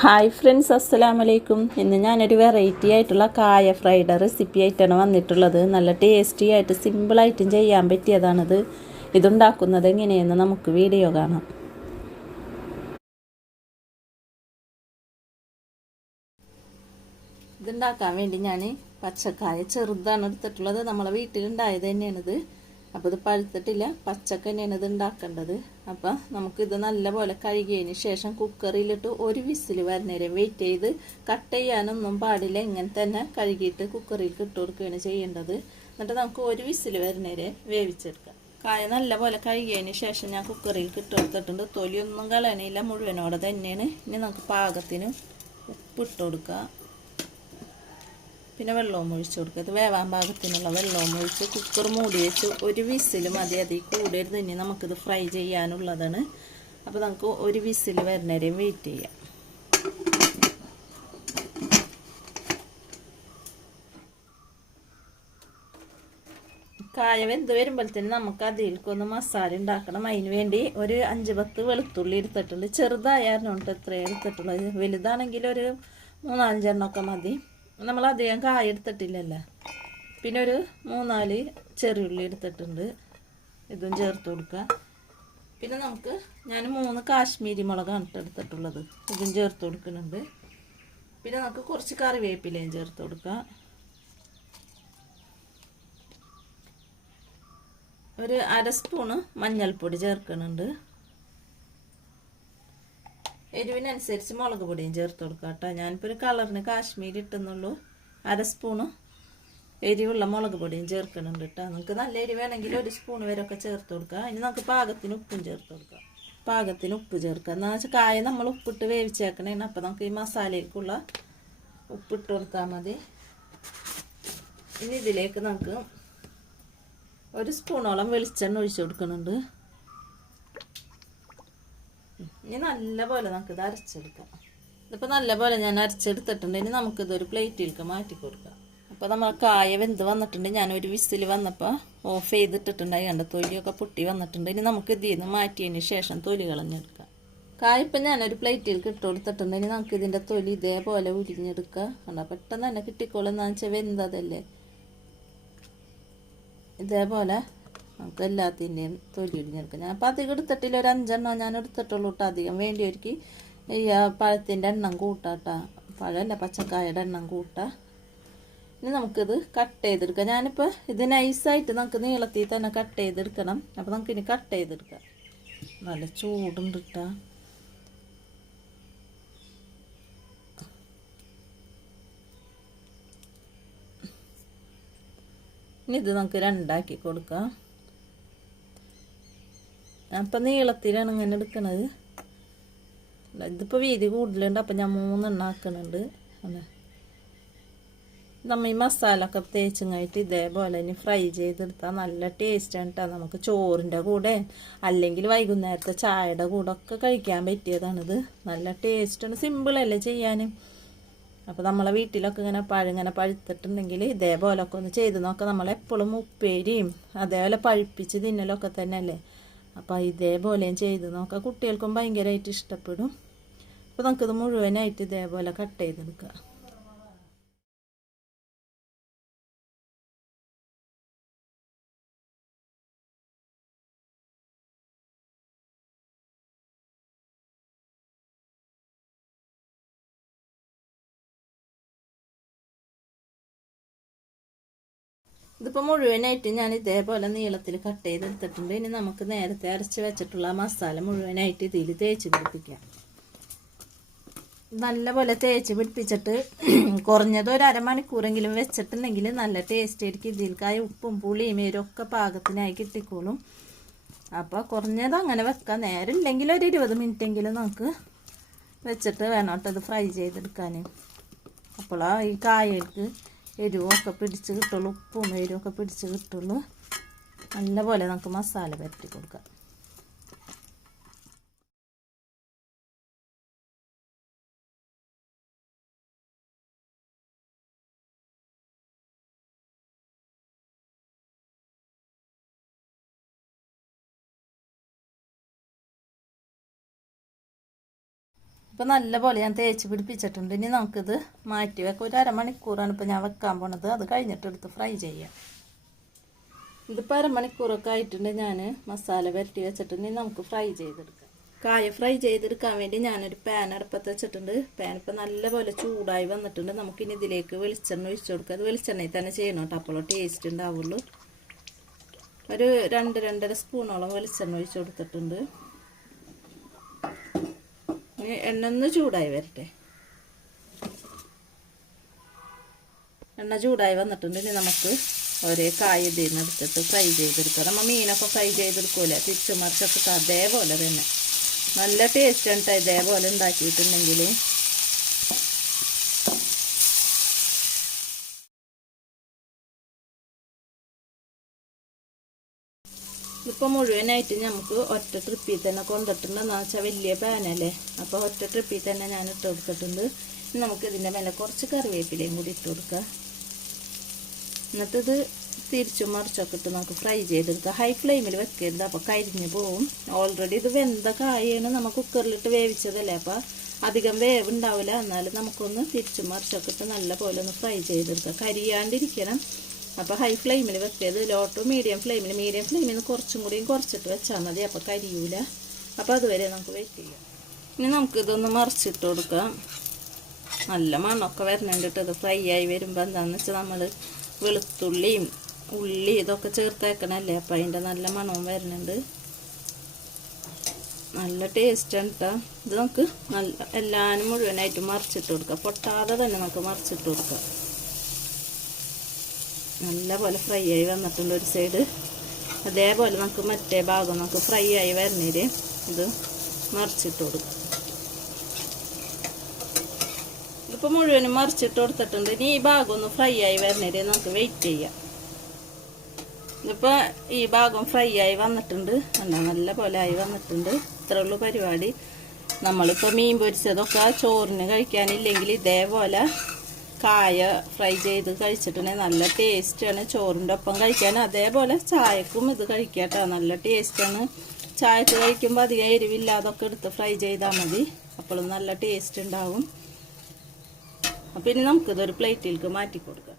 Hi friends അസ്സലാം വലൈക്കും ഇന്ന് ഞാനൊരു വെറൈറ്റി ആയിട്ടുള്ള കായ ഫ്രൈഡ് റെസിപ്പി ആയിട്ടാണ് വന്നിട്ടുള്ളത്. നല്ല ടേസ്റ്റി ആയിട്ട് സിമ്പിളായിട്ടും ചെയ്യാൻ പറ്റിയതാണിത്. ഇതുണ്ടാക്കുന്നത് എങ്ങനെയെന്ന് നമുക്ക് വീഡിയോ കാണാം. ഇതുണ്ടാക്കാൻ വേണ്ടി ഞാൻ പച്ചക്കായ ചെറുതാണ് എടുത്തിട്ടുള്ളത്. നമ്മളെ വീട്ടിലുണ്ടായത് തന്നെയാണിത്. അപ്പോൾ ഇത് പഴുത്തിട്ടില്ല. പച്ചക്ക തന്നെയാണ് ഇത് ഉണ്ടാക്കേണ്ടത്. അപ്പം നമുക്കിത് നല്ലപോലെ കഴുകിയതിന് ശേഷം കുക്കറിലിട്ട് ഒരു വിസിൽ വരുന്നേരെ വെയിറ്റ് ചെയ്ത് കട്ട് ചെയ്യാനൊന്നും പാടില്ല. ഇങ്ങനെ തന്നെ കഴുകിയിട്ട് കുക്കറിൽ ഇട്ട് കൊടുക്കുകയാണ് ചെയ്യേണ്ടത്. എന്നിട്ട് നമുക്ക് ഒരു വിസിൽ വരുന്നേരെ വേവിച്ചെടുക്കാം. കായ നല്ലപോലെ കഴുകിയതിന് ശേഷം ഞാൻ കുക്കറിൽ ഇട്ട് കൊടുത്തിട്ടുണ്ട്. തൊലിയൊന്നും കളയണില്ല. മുഴുവനോടെ തന്നെയാണ്. ഇനി നമുക്ക് പാകത്തിന് ഉപ്പിട്ട് കൊടുക്കുക പിന്നെ വെള്ളവും ഒഴിച്ച് കൊടുക്കുക. ഇത് വേവാൻ പാകത്തിനുള്ള വെള്ളവും ഒഴിച്ച് കുക്കർ മൂടി വെച്ച് ഒരു വിസിൽ മതി. അതിൽ കൂടരുത് ഇനി നമുക്കിത് ഫ്രൈ ചെയ്യാനുള്ളതാണ്. അപ്പോൾ നമുക്ക് ഒരു വിസിൽ വരുന്നവരെയും വെയിറ്റ് ചെയ്യാം. കായ വെന്ത് വരുമ്പോഴത്തേന് നമുക്ക് അതിലേക്കൊന്ന് മസാല ഉണ്ടാക്കണം. അതിന് വേണ്ടി ഒരു അഞ്ച് പത്ത് വെളുത്തുള്ളി എടുത്തിട്ടുണ്ട്. ചെറുതായാലും എത്രയാണ് എടുത്തിട്ടുള്ളത് വലുതാണെങ്കിൽ ഒരു മൂന്നാലഞ്ചെണ്ണമൊക്കെ മതി. നമ്മൾ അധികം കായ എടുത്തിട്ടില്ലല്ലോ? പിന്നെ ഒരു മൂന്നാൽ ചെറിയുള്ളി എടുത്തിട്ടുണ്ട്. ഇതും ചേർത്ത് കൊടുക്കുക. പിന്നെ നമുക്ക് ഞാൻ മൂന്ന് കാശ്മീരി മുളകാണ് എടുത്തിട്ടുള്ളത്. ഇതും ചേർത്ത് കൊടുക്കുന്നുണ്ട്. പിന്നെ നമുക്ക് കുറച്ച് കറിവേപ്പിലയും ചേർത്ത് കൊടുക്കുക. ഒരു അര സ്പൂണ് മഞ്ഞൾപ്പൊടി ചേർക്കുന്നുണ്ട്. എരിവിനനുസരിച്ച് മുളക് പൊടിയും ചേർത്ത് കൊടുക്കുക കേട്ടോ. ഞാനിപ്പോൾ ഒരു കളറിന് കാശ്മീരി ഇട്ടുന്നുള്ളൂ. അര സ്പൂണ് എരിവുള്ള മുളക് പൊടിയും ചേർക്കുന്നുണ്ട് കേട്ടോ. നിങ്ങൾക്ക് നല്ല എരി വേണമെങ്കിൽ ഒരു സ്പൂൺ വരെയൊക്കെ ചേർത്ത് കൊടുക്കുക. ഇനി നമുക്ക് പാകത്തിന് ഉപ്പും ചേർത്ത് കൊടുക്കുക. പാകത്തിന് ഉപ്പ് ചേർക്കുക. എന്ന് വെച്ചാൽ കായ നമ്മൾ ഉപ്പിട്ട് വേവിച്ചേക്കണേ അപ്പോൾ നമുക്ക് ഈ മസാലയ്ക്കുള്ള ഉപ്പിട്ട് കൊടുത്താൽ മതി. ഇനി ഇതിലേക്ക് നമുക്ക് ഒരു സ്പൂണോളം വെളിച്ചെണ്ണ ഒഴിച്ചു കൊടുക്കുന്നുണ്ട് ഇനി നല്ലപോലെ നമുക്കിത് അരച്ചെടുക്കാം. ഇതിപ്പോൾ നല്ലപോലെ ഞാൻ അരച്ചെടുത്തിട്ടുണ്ട്. ഇനി നമുക്കിതൊരു പ്ലേറ്റിലേക്ക് മാറ്റി കൊടുക്കാം. അപ്പോൾ നമ്മൾ കായ വെന്ത് വന്നിട്ടുണ്ട്. ഞാനൊരു വിസിൽ വന്നപ്പോൾ ഓഫ് ചെയ്തിട്ടിട്ടുണ്ട്. അതിന്റെ തൊലിയൊക്കെ പൊട്ടി വന്നിട്ടുണ്ട്. ഇനി നമുക്ക് ഇതിൽ നിന്ന് മാറ്റിയതിന് ശേഷം തൊലി കളഞ്ഞെടുക്കാം. കായപ്പം ഞാനൊരു പ്ലേറ്റിലേക്ക് ഇട്ട് കൊടുത്തിട്ടുണ്ട്. ഇനി നമുക്ക് ഇതിന്റെ തൊലി ഇതേപോലെ ഉരിഞ്ഞെടുക്കുക കണ്ടോ? പെട്ടെന്ന് തന്നെ കിട്ടിക്കോളെന്നു വെച്ചാൽ വെന്തതല്ലേ? ഇതേപോലെ നമുക്ക് എല്ലാത്തിന്റെയും തൊലി ഒടിഞ്ഞെടുക്കാം ഞാൻ അപ്പം അധികം എടുത്തിട്ടില്ല ഒരു അഞ്ചെണ്ണം ഞാൻ എടുത്തിട്ടുള്ളൂ കേട്ടോ അധികം. വേണ്ടിയവർക്ക് ഈ പഴത്തിന്റെ എണ്ണം കൂട്ടാട്ടാ പഴമല്ല പച്ചക്കായയുടെ എണ്ണം കൂട്ടാ. ഇനി നമുക്കിത് കട്ട് ചെയ്തെടുക്കാം. ഞാനിപ്പോൾ ഇത് നൈസായിട്ട് നമുക്ക് നീളത്തിൽ തന്നെ കട്ട് ചെയ്തെടുക്കണം. അപ്പോൾ നമുക്ക് ഇനി കട്ട് ചെയ്തെടുക്കാം. നല്ല ചൂടുണ്ട് ഇട്ടാ ഇനി ഇത് നമുക്ക് രണ്ടാക്കി കൊടുക്കാം. അപ്പം നീളത്തിലാണ് ഇങ്ങനെ എടുക്കണത്. ഇതിപ്പോൾ വീതി കൂടുതലുണ്ട്. അപ്പം ഞാൻ മൂന്നെണ്ണം ആക്കുന്നുണ്ട് നമ്മൾ ഈ മസാല ഒക്കെ തേച്ചുങ്ങായിട്ട് ഇതേപോലെ ഇനി ഫ്രൈ ചെയ്തെടുത്താൽ നല്ല ടേസ്റ്റാണ് കേട്ടോ നമുക്ക് ചോറിന്റെ കൂടെ അല്ലെങ്കിൽ വൈകുന്നേരത്തെ ചായയുടെ കൂടെ ഒക്കെ കഴിക്കാൻ പറ്റിയതാണിത്. നല്ല ടേസ്റ്റാണ്. സിമ്പിളല്ലേ ചെയ്യാൻ അപ്പോൾ നമ്മളെ വീട്ടിലൊക്കെ ഇങ്ങനെ പഴങ്ങനെ പഴുത്തിട്ടുണ്ടെങ്കിൽ ഇതേപോലൊക്കെ ഒന്ന് ചെയ്ത് നോക്കാം. നമ്മളെപ്പോഴും ഉപ്പേരിയും അതേപോലെ പഴുപ്പിച്ച് തിന്നലൊക്കെ തന്നെയല്ലേ? അപ്പോൾ ഇതേപോലെയും ചെയ്ത്. നോക്കാം കുട്ടികൾക്കും ഭയങ്കരമായിട്ട് ഇഷ്ടപ്പെടും. അപ്പോൾ നമുക്കിത് മുഴുവനായിട്ട് ഇതേപോലെ കട്ട് ചെയ്തെടുക്കുക. ഇതിപ്പോൾ മുഴുവനായിട്ട് ഞാൻ ഇതേപോലെ നീളത്തിൽ കട്ട് ചെയ്തെടുത്തിട്ടുണ്ട്. ഇനി നമുക്ക് നേരത്തെ അരച്ച് വെച്ചിട്ടുള്ള മസാല മുഴുവനായിട്ട് ഇതിൽ തേച്ച് പിടിപ്പിക്കാം. നല്ലപോലെ തേച്ച് പിടിപ്പിച്ചിട്ട് കുറഞ്ഞത് ഒരു അരമണിക്കൂറെങ്കിലും വെച്ചിട്ടുണ്ടെങ്കിൽ നല്ല ടേസ്റ്റ് ആയിരിക്കും. ഇതിൽക്കായ ഉപ്പും പുളിയും എരിവൊക്കെ പാകത്തിനായി കിട്ടിക്കോളും. അപ്പോൾ കുറഞ്ഞത് അങ്ങനെ വെക്കാം. നേരം ഇല്ലെങ്കിൽ ഒരു ഇരുപത് മിനിറ്റെങ്കിലും നമുക്ക് വെച്ചിട്ട് വേണം കേട്ടോ അത് ഫ്രൈ ചെയ്തെടുക്കാൻ അപ്പോൾ ഈ കായക്ക് എരിവൊക്കെ പിടിച്ച് കിട്ടുള്ളൂ ഉപ്പും എരിവൊക്കെ പിടിച്ച് കിട്ടുള്ളൂ. നല്ലപോലെ നമുക്ക് മസാല പരത്തി കൊടുക്കാം. ഇപ്പം നല്ലപോലെ ഞാൻ തേച്ച് പിടിപ്പിച്ചിട്ടുണ്ട്. ഇനി നമുക്കിത് മാറ്റി വെക്കാം. ഒരു അരമണിക്കൂറാണ് ഇപ്പോൾ ഞാൻ വെക്കാൻ പോണത്. അത് കഴിഞ്ഞിട്ട് എടുത്ത് ഫ്രൈ ചെയ്യാം. ഇതിപ്പോൾ അരമണിക്കൂറൊക്കെ ആയിട്ടുണ്ട്. ഞാൻ മസാല വരട്ടി വെച്ചിട്ടുണ്ട് ഇനി നമുക്ക് ഫ്രൈ ചെയ്തെടുക്കാം. കായ ഫ്രൈ ചെയ്തെടുക്കാൻ വേണ്ടി ഞാനൊരു പാൻ അടുപ്പത്ത് വെച്ചിട്ടുണ്ട്. പാൻ ഇപ്പം നല്ലപോലെ ചൂടായി വന്നിട്ടുണ്ട്. നമുക്കിനി ഇതിലേക്ക് വെളിച്ചെണ്ണ ഒഴിച്ചു കൊടുക്കുക അത് വെളിച്ചെണ്ണയിൽ തന്നെ ചെയ്യണം കേട്ടോ. അപ്പോൾ ടേസ്റ്റ് ഉണ്ടാവുള്ളൂ. ഒരു രണ്ട് രണ്ടര സ്പൂണോളം വെളിച്ചെണ്ണ ഒഴിച്ചു കൊടുത്തിട്ടുണ്ട്. എണ്ണ ഒന്ന് ചൂടായി വരട്ടെ. എണ്ണ ചൂടായി വന്നിട്ടുണ്ട്. ഇനി നമുക്ക് ഒരേ കായ ഇതിൽ എടുത്തിട്ട് ഫ്രൈ ചെയ്തെടുക്കുക നമ്മൾ മീനൊക്കെ ഫ്രൈ ചെയ്തെടുക്കൂലേ? തിരിച്ചു മറിച്ചൊക്കെ അതേപോലെ തന്നെ. നല്ല ടേസ്റ്റ് ഉണ്ട് ഇതേപോലെ ഉണ്ടാക്കിയിട്ടുണ്ടെങ്കിൽ ഇതിപ്പോൾ മുഴുവനായിട്ട് നമുക്ക് ഒറ്റ ട്രിപ്പിൽ തന്നെ കൊണ്ടിട്ടുണ്ട്. എന്ന് വെച്ചാൽ വലിയ പാനല്ലേ അപ്പോൾ ഒറ്റ ട്രിപ്പിൽ തന്നെ ഞാൻ ഇട്ട് കൊടുത്തിട്ടുണ്ട്. നമുക്ക് ഇതിന്റെ മേലെ കുറച്ച് കറിവേപ്പിലയും കൂടി ഇട്ട് കൊടുക്കാം. എന്നിട്ട് തിരിച്ചും മറിച്ചൊക്കെ ഇട്ട് നമുക്ക് ഫ്രൈ ചെയ്തെടുക്കാം. ഹൈ ഫ്ലെയിമിൽ വെക്കരുത്. അപ്പോൾ കരിഞ്ഞ് പോവും. ഓൾറെഡി ഇത് വെന്ത കായാണ് നമ്മൾ കുക്കറിലിട്ട് വേവിച്ചതല്ലേ? അപ്പോൾ അധികം വേവ് ഉണ്ടാവില്ല എന്നാലും നമുക്കൊന്ന് തിരിച്ചും മറിച്ചൊക്കെ ഇട്ട് നല്ല പോലെ ഒന്ന് ഫ്രൈ ചെയ്തെടുക്കാം. കരിയാണ്ടിരിക്കണം. അപ്പോൾ ഹൈ ഫ്ലെയിമിൽ വെക്കരുത് ലോ മീഡിയം ഫ്ലെയിമിൽ മീഡിയം ഫ്ലെയിമിൽ നിന്ന് കുറച്ചും കൂടിയും കുറച്ചിട്ട് വെച്ചാൽ മതി അപ്പോൾ കരിയൂല. അപ്പോൾ അതുവരെ നമുക്ക് വെയിറ്റ് ചെയ്യാം. ഇനി നമുക്കിതൊന്ന് മറിച്ചിട്ട് കൊടുക്കാം. നല്ല മണ്ണൊക്കെ വരണുണ്ടിട്ട് ഇത് ഫ്രൈ ആയി വരുമ്പോൾ എന്താണെന്ന് വെച്ചാൽ നമ്മൾ വെളുത്തുള്ളിയും ഉള്ളി ഇതൊക്കെ ചേർത്തേക്കണല്ലേ? അപ്പം അതിന്റെ നല്ല മണവും വരുന്നുണ്ട് നല്ല ടേസ്റ്റാണ് കേട്ടോ ഇത് നമുക്ക് നല്ല എല്ലാവരും മുഴുവനായിട്ട് മറിച്ചിട്ട് കൊടുക്കാം. പൊട്ടാതെ തന്നെ നമുക്ക് മറിച്ചിട്ട് കൊടുക്കാം. നല്ല പോലെ ഫ്രൈ ആയി വന്നിട്ടുണ്ട് ഒരു സൈഡ് അതേപോലെ നമുക്ക് മറ്റേ ഭാഗം നമുക്ക് ഫ്രൈ ആയി വരുന്നേര് ഇത് മറിച്ചിട്ട് കൊടുക്കും. ഇതിപ്പോൾ മുഴുവനും മറിച്ചിട്ട് കൊടുത്തിട്ടുണ്ട്. ഇനി ഈ ഭാഗം ഒന്ന് ഫ്രൈ ആയി വരുന്നേര് നമുക്ക് വെയിറ്റ് ചെയ്യാം. ഇതിപ്പോൾ ഈ ഭാഗം ഫ്രൈ ആയി വന്നിട്ടുണ്ട്. എന്താ നല്ല പോലെ ആയി വന്നിട്ടുണ്ട്. ഇത്രേ ഉള്ളൂ പരിപാടി. നമ്മളിപ്പോൾ മീൻ പൊരിച്ചതൊക്കെ ചോറിന് കഴിക്കാനില്ലെങ്കിൽ ഇതേപോലെ കായ ഫ്രൈ ചെയ്ത് കഴിച്ചിട്ടുണ്ടെങ്കിൽ നല്ല ടേസ്റ്റാണ്. ചോറിന്റെ ഒപ്പം കഴിക്കാൻ അതേപോലെ ചായക്കും ഇത് കഴിക്കാട്ടോ നല്ല ടേസ്റ്റാണ്. ചായക്ക് കഴിക്കുമ്പോൾ അധികം എരിവില്ലാതൊക്കെ എടുത്ത് ഫ്രൈ ചെയ്താൽ മതി. അപ്പോഴും നല്ല ടേസ്റ്റ് ഉണ്ടാവും. അപ്പം ഇനി നമുക്കിതൊരു പ്ലേറ്റിലേക്ക് മാറ്റി കൊടുക്കാം.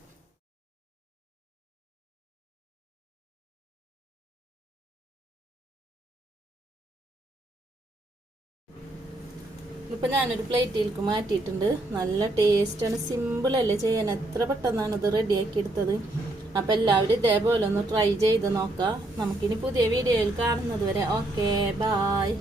ഇപ്പം ഞാനൊരു പ്ലേറ്റിലേക്ക് മാറ്റിയിട്ടുണ്ട്. നല്ല ടേസ്റ്റാണ്. സിമ്പിളല്ലേ ചെയ്യാൻ? എത്ര പെട്ടെന്നാണ് ഇത് റെഡിയാക്കി എടുത്തത് അപ്പം എല്ലാവരും ഇതേപോലെ ഒന്ന് ട്രൈ ചെയ്ത് നോക്കാം. നമുക്കിനി പുതിയ വീഡിയോയിൽ കാണുന്നത് വരെ. Okay bye